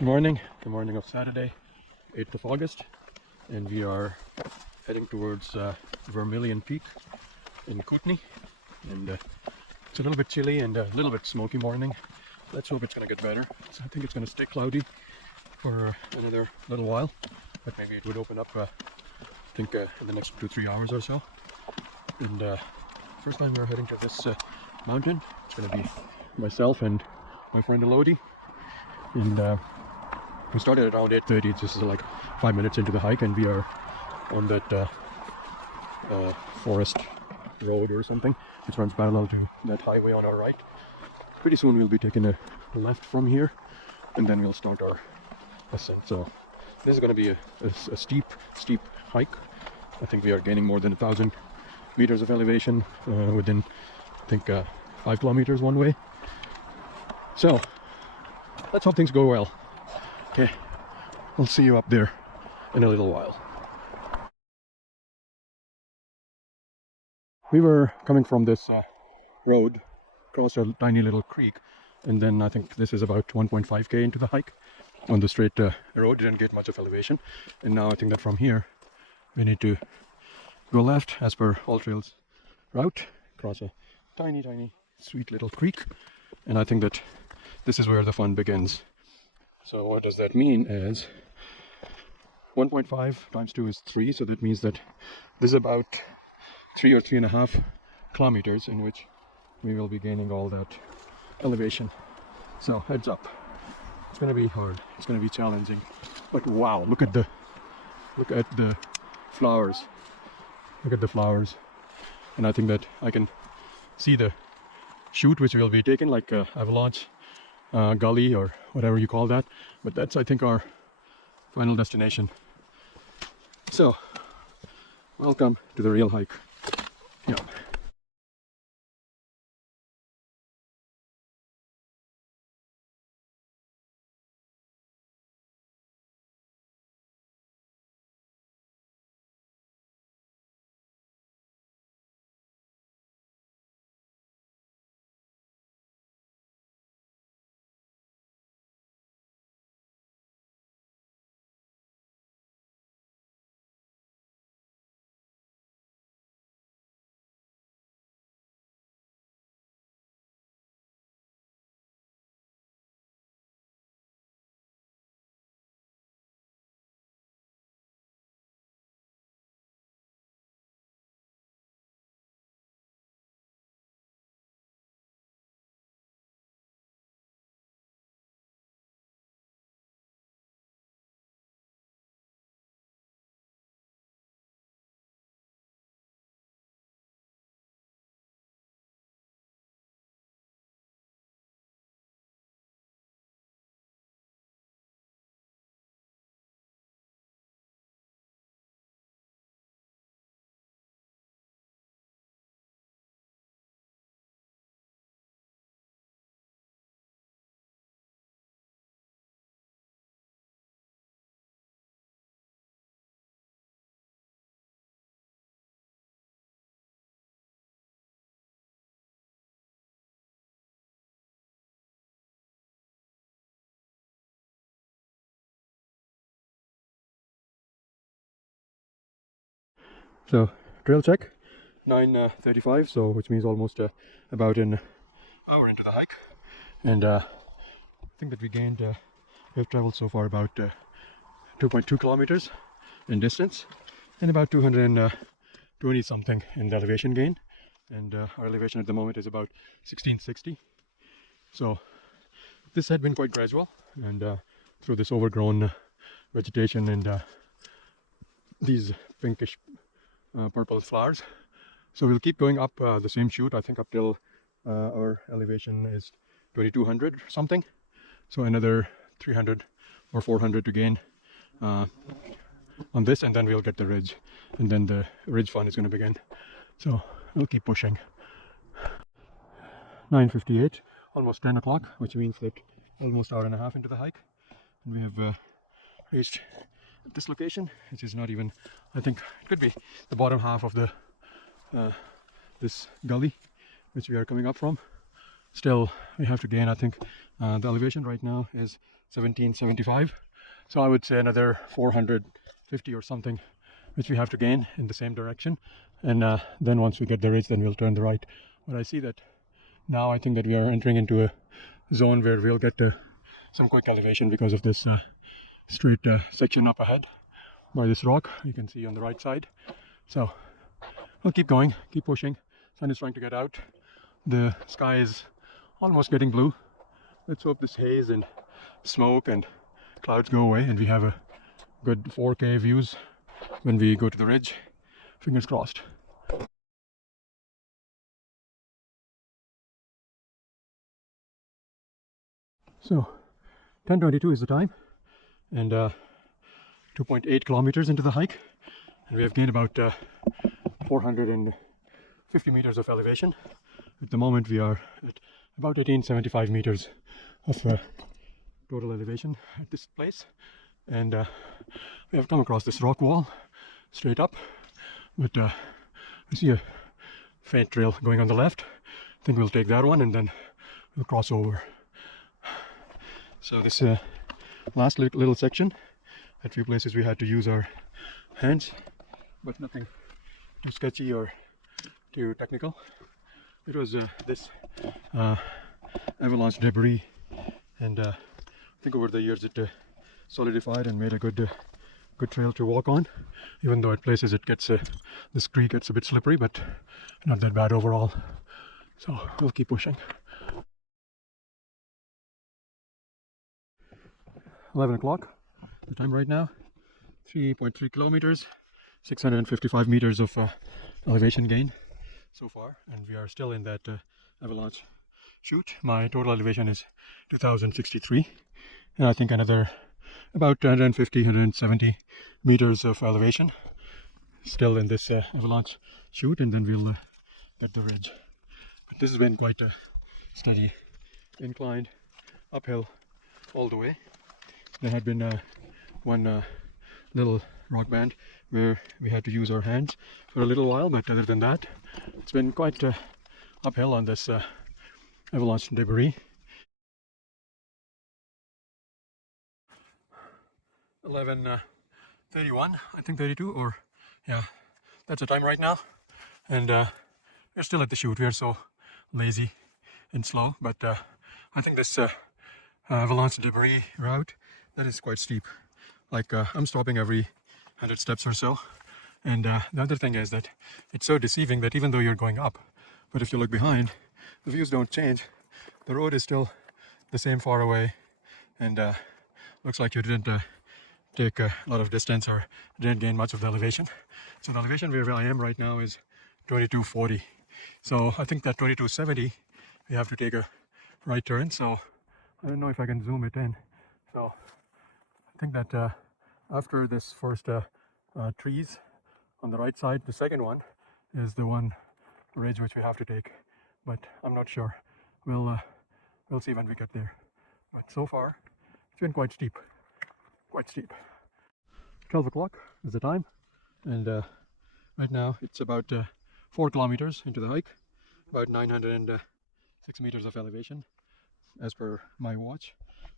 Good morning of Saturday, 8th of August, and we are heading towards Vermilion Peak in Kootenay, and it's a little bit chilly and a little bit smoky morning. Let's hope it's going to get better. So I think it's going to stay cloudy for another little while, but maybe it would open up I think in the next 2-3 hours or so. And first time we're heading to this mountain. It's going to be myself and my friend Elodie, and we started around 8:30. This is like 5 minutes into the hike, and we are on that forest road or something which runs parallel to that highway on our right. Pretty soon we'll be taking a left from here, and then we'll start our ascent. So this is going to be a steep hike. I think we are gaining more than 1,000 meters of elevation within, I think, 5 kilometers one way. So let's hope things go well. Okay, we'll see you up there in a little while. We were coming from this road, across a tiny little creek, and then I think this is about 1.5k into the hike on the straight road. Didn't get much of elevation, and now I think that from here we need to go left as per All Trails route, across a tiny sweet little creek, and I think that this is where the fun begins. So what does that mean is 1.5 times 2 is 3, so that means that this is about 3 or 3.5 kilometers in which we will be gaining all that elevation. So heads up, it's going to be hard, it's going to be challenging, but wow, look at the flowers. Look at the flowers, and I think that I can see the chute which we'll be taking, like avalanche gully or whatever you call that, but that's, I think, our final destination. So welcome to the real hike. Yeah. So trail check, 9:35, so which means almost about an hour into the hike, and I think that we have traveled so far about 2.2 kilometers in distance and about 220 something in the elevation gain, and our elevation at the moment is about 1660. So this had been quite gradual, and through this overgrown vegetation and these pinkish purple flowers. So we'll keep going up the same chute, I think, up till our elevation is 2200 something. So another 300 or 400 to gain on this, and then we'll get the ridge, and then the ridge fun is going to begin. So we'll keep pushing. 9:58, almost 10 o'clock, which means that almost hour and a half into the hike, and we have reached this location, which is not even, I think it could be the bottom half of the this gully which we are coming up from. still we have to gain. I think the elevation right now is 1775, so I would say another 450 or something which we have to gain in the same direction, and then once we get the ridge, then we'll turn the right. But I see that now I think that we are entering into a zone where we'll get some quick elevation because of this straight section up ahead by this rock you can see on the right side. So we'll keep going, keep pushing. Sun is trying to get out. The sky is almost getting blue. Let's hope this haze and smoke and clouds go away and we have a good 4K views when we go to the ridge. Fingers crossed. So 10:22 is the time, and 2.8 kilometers into the hike, and we have gained about 450 meters of elevation. At the moment we are at about 1875 meters of total elevation at this place, and we have come across this rock wall straight up, but we see a faint trail going on the left. I think we'll take that one and then we'll cross over. So this last little section, at few places we had to use our hands, but nothing too sketchy or too technical. It was this avalanche debris, and I think over the years it solidified and made a good trail to walk on, even though at places it gets this creek gets a bit slippery, but not that bad overall. So we'll keep pushing. 11 o'clock, the time right now, 3.3 kilometers, 655 meters of elevation gain so far, and we are still in that avalanche chute. My total elevation is 2063, and I think another about 150, 170 meters of elevation still in this avalanche chute, and then we'll get the ridge. But this has been quite a steady incline uphill all the way. There had been one little rock band where we had to use our hands for a little while, but other than that, it's been quite uphill on this avalanche debris. 11:31, I think 32, or yeah, that's the time right now. And we're still at the chute. We are so lazy and slow, but I think this avalanche debris route, that is quite steep. Like I'm stopping every 100 steps or so, and the other thing is that it's so deceiving that even though you're going up, but if you look behind, the views don't change. The road is still the same far away, and looks like you didn't take a lot of distance or didn't gain much of the elevation. So the elevation where I am right now is 2240. So I think that 2270 we have to take a right turn. So I don't know if I can zoom it in. So I think that after this first trees on the right side, the second one is the one ridge which we have to take, but I'm not sure. We'll see when we get there. But so far it's been quite steep. 12 o'clock is the time, and right now it's about 4 kilometers into the hike, about 906 meters of elevation as per my watch,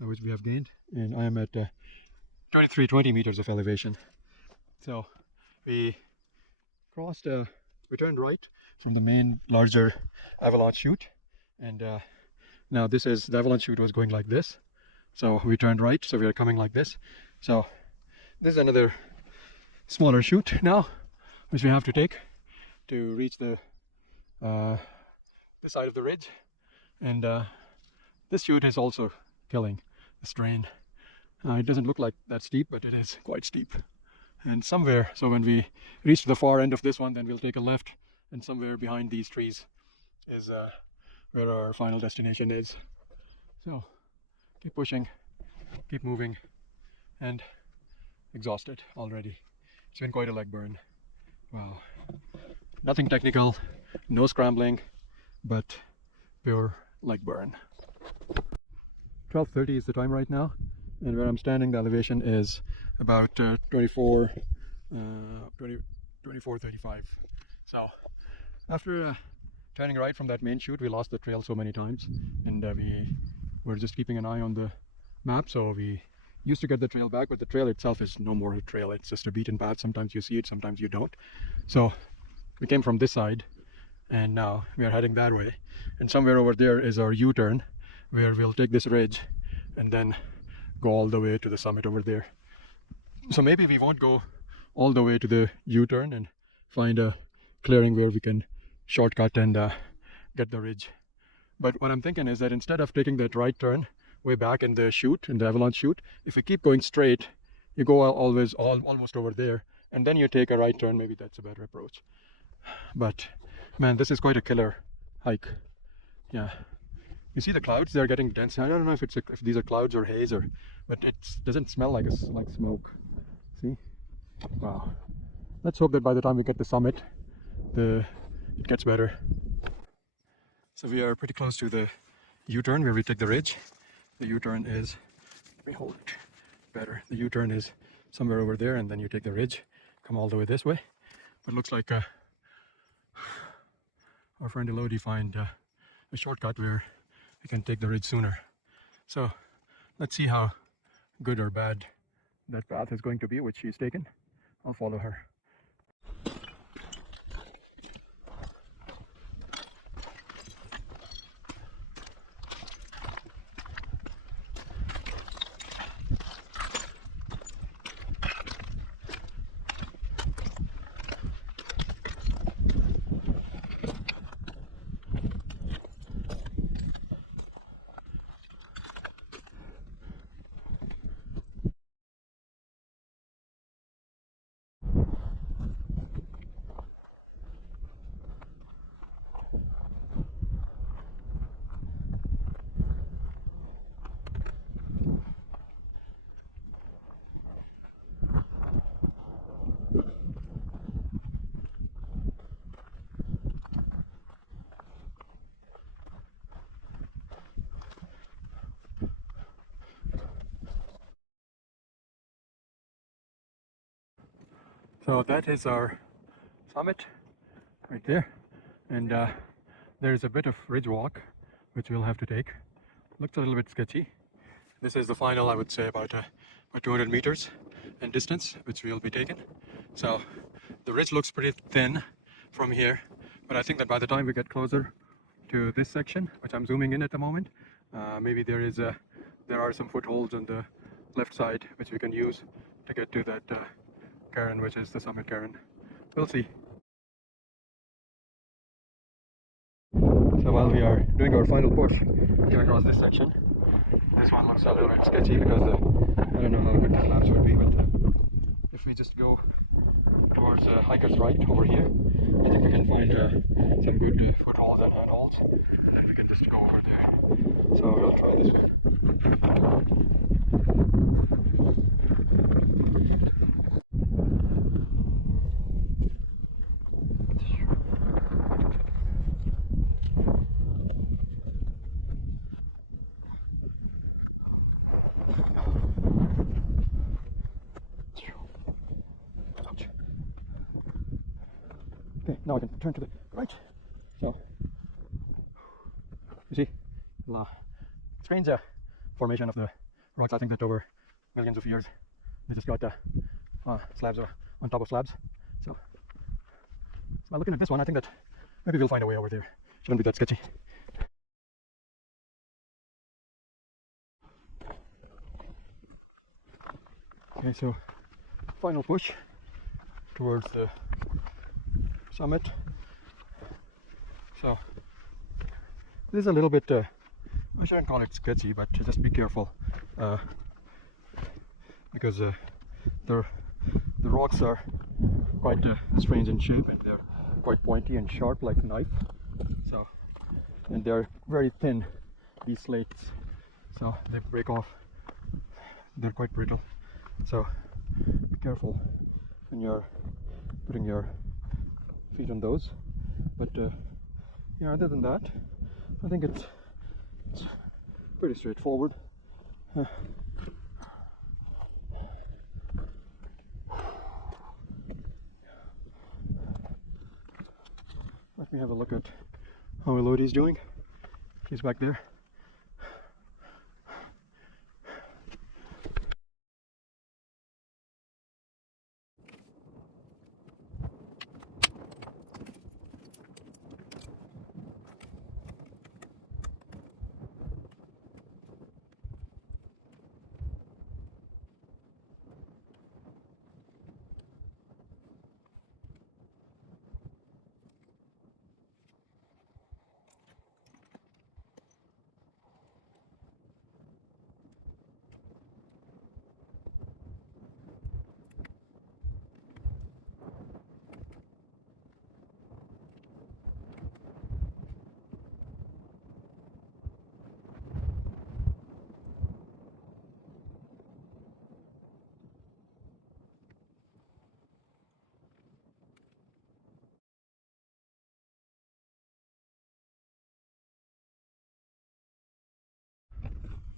which we have gained, and I am at 2320 meters of elevation. So we crossed, we turned right from the main larger avalanche chute, and now this is, the avalanche chute was going like this, so we turned right, so we are coming like this. So this is another smaller chute now which we have to take to reach the this side of the ridge, and this chute is also killing the strain. It doesn't look like that steep, but it is quite steep. And somewhere, so when we reach the far end of this one, then we'll take a left, and somewhere behind these trees is where our final destination is. So keep pushing, keep moving, and exhausted already. It's been quite a leg burn. Wow. Nothing technical, no scrambling, but pure leg burn. 12:30 is the time right now, and where I'm standing, the elevation is about 2435. So after turning right from that main chute, we lost the trail so many times, and we were just keeping an eye on the map, so we used to get the trail back, but the trail itself is no more a trail. It's just a beaten path. Sometimes you see it, sometimes you don't. So we came from this side, and now we are heading that way, and somewhere over there is our U-turn, where we'll take this ridge and then go all the way to the summit over there. So maybe we won't go all the way to the U-turn and find a clearing where we can shortcut and get the ridge. But what I'm thinking is that instead of taking that right turn way back in the chute, in the avalanche chute, if we keep going straight, you go almost over there, and then you take a right turn. Maybe that's a better approach. But man, this is quite a killer hike. Yeah, you see the clouds, they're getting dense. I don't know if these are clouds or haze, but it doesn't smell like smoke. See? Wow. Let's hope that by the time we get to the summit, it gets better. So we are pretty close to the U-turn where we take the ridge. The U-turn is, let me hold it better. The U-turn is somewhere over there, and then you take the ridge, come all the way this way. But it looks like our friend Elodie find a shortcut where we can take the ridge sooner. So let's see how good or bad that path is going to be, which she's taken. I'll follow her. So that is our summit right there, and there's a bit of ridge walk which we'll have to take. Looks a little bit sketchy. This is the final, I would say, about 200 meters in distance which we'll be taking. So the ridge looks pretty thin from here, but I think that by the time we get closer to this section, which I'm zooming in at the moment, maybe there are some footholds on the left side which we can use to get to that cairn, which is the summit cairn. We'll see. So while we are doing our final push here across this section, this one looks a little bit sketchy because I don't know how good the slabs would be, but if we just go towards hiker's right over here, I think we can find some good footholds and handholds, and then we can just go over there. So we'll try this one. Okay, now I can turn to the right. So, you see, strange formation of the rocks. I think that over millions of years, they just got slabs on top of slabs. So, by looking at this one, I think that maybe we'll find a way over there. Shouldn't be that sketchy. Okay, so final push towards the summit. So this is a little bit, I shouldn't call it sketchy, but just be careful because the rocks are quite strange in shape, and they're quite pointy and sharp like a knife. So, and they're very thin, these slates, so they break off. They're quite brittle. So be careful when you're putting your feet on those. But yeah, other than that, I think it's pretty straightforward. Let me have a look at how Elodie's doing. She's back there.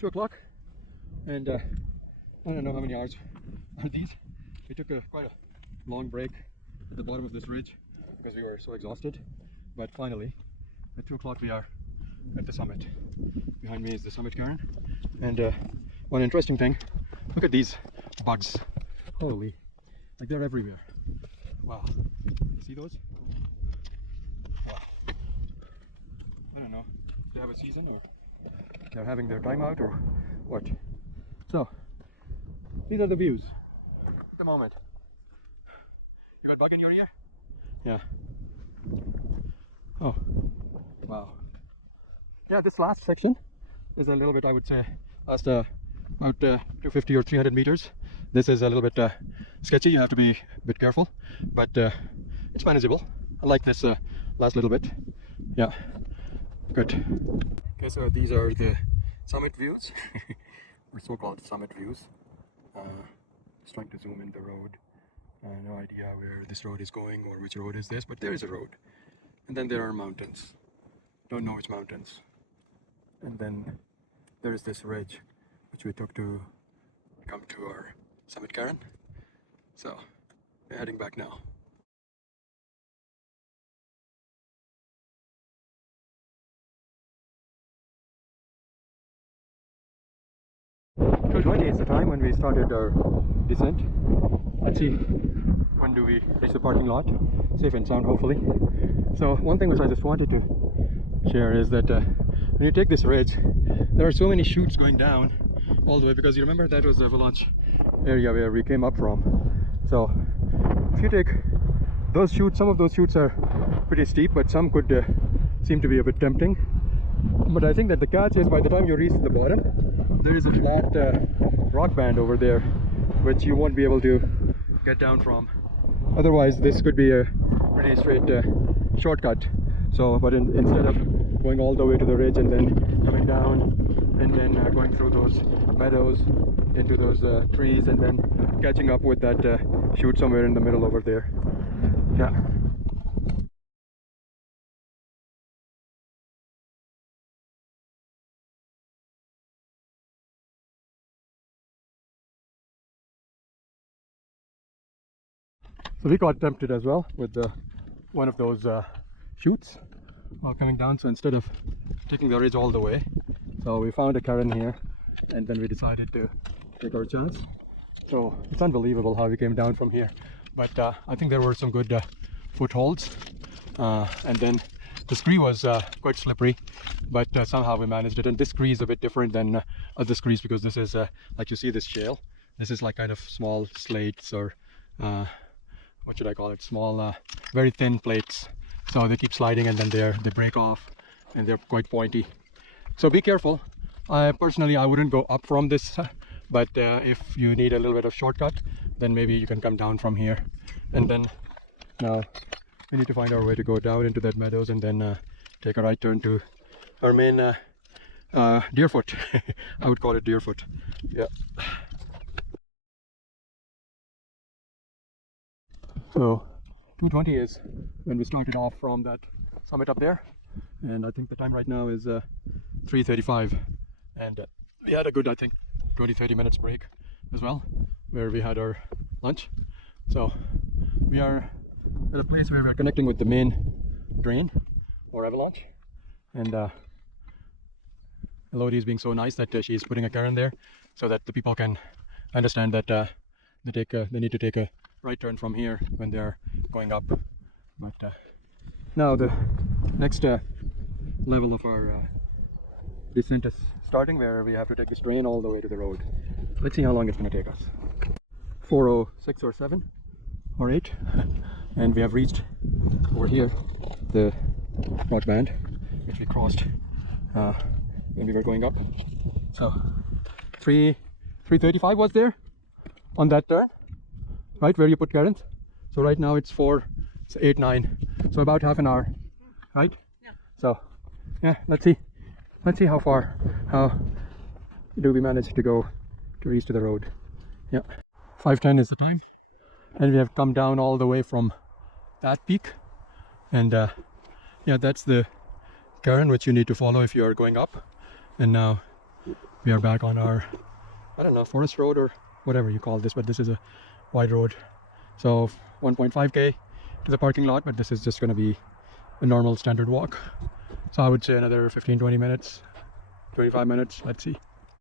Two o'clock, and I don't know how many hours are these. We took quite a long break at the bottom of this ridge because we were so exhausted, but finally at 2 o'clock we are at the summit. Behind me is the summit cairn, and one interesting thing, look at these bugs. Holy, like they're everywhere. Wow, see those? Wow. I don't know if they have a season or they're having their time out or what. So these are the views at the moment. You got a bug in your ear? Yeah. Oh, wow. Yeah, this last section is a little bit, I would say, last about 250 or 300 meters. This is a little bit sketchy. You have to be a bit careful, but it's manageable. I like this last little bit. Yeah, good. Okay, so these are the summit views, or so-called summit views. Just trying to zoom in the road. No idea where this road is going or which road is this, but there is a road. And then there are mountains. Don't know which mountains. And then there is this ridge, which we took to come to our summit cairn. So we're heading back now. So 20 is the time when we started our descent. Let's see, when do we reach the parking lot? Safe and sound, hopefully. So one thing which I just wanted to share is that when you take this ridge, there are so many chutes going down all the way, because you remember that was the avalanche area where we came up from. So if you take those chutes, some of those chutes are pretty steep, but some could seem to be a bit tempting. But I think that the catch is by the time you reach the bottom, there is a flat rock band over there which you won't be able to get down from. Otherwise this could be a pretty straight shortcut. So but instead of going all the way to the ridge and then coming down and then going through those meadows into those trees and then catching up with that chute somewhere in the middle over there. Yeah. So we got tempted as well with one of those chutes while coming down. So instead of taking the ridge all the way, so we found a cairn here, and then we decided to take our chance. So it's unbelievable how we came down from here, but I think there were some good footholds, and then the scree was quite slippery, but somehow we managed it. And this scree is a bit different than other screes because this is like you see this shale. This is like kind of small slates, or what should I call it, small very thin plates, so they keep sliding and then they break off and they're quite pointy, so be careful. Personally I wouldn't go up from this, but if you need a little bit of shortcut, then maybe you can come down from here. And then now we need to find our way to go down into that meadows and then take a right turn to our main Deerfoot. I would call it Deerfoot. Yeah. So 2:20 is when we started off from that summit up there, and I think the time right now is 3:35, and we had a good, I think, 20-30 minutes break as well, where we had our lunch. So we are at a place where we're connecting with the main drain or avalanche, and Elodie is being so nice that she is putting a cairn there so that the people can understand that they need to take a right turn from here when they're going up. But now the next level of our descent is starting, where we have to take this train all the way to the road. Let's see how long it's going to take us. 4:06 or 7 or 8 and we have reached over here the rock band which we crossed when we were going up. So 3:35 was there on that turn, right where you put cairns. So right now it's 8, 9, so about half an hour, right? Yeah. So yeah, let's see how do we manage to go to reach to the road. Yeah, 5:10 is the time, and we have come down all the way from that peak, and yeah, that's the cairn which you need to follow if you are going up. And now we are back on our, I don't know, forest road or whatever you call this, but this is a wide road. So 1.5k to the parking lot, but this is just going to be a normal standard walk. So I would say another 15-20 minutes, 25 minutes, let's see.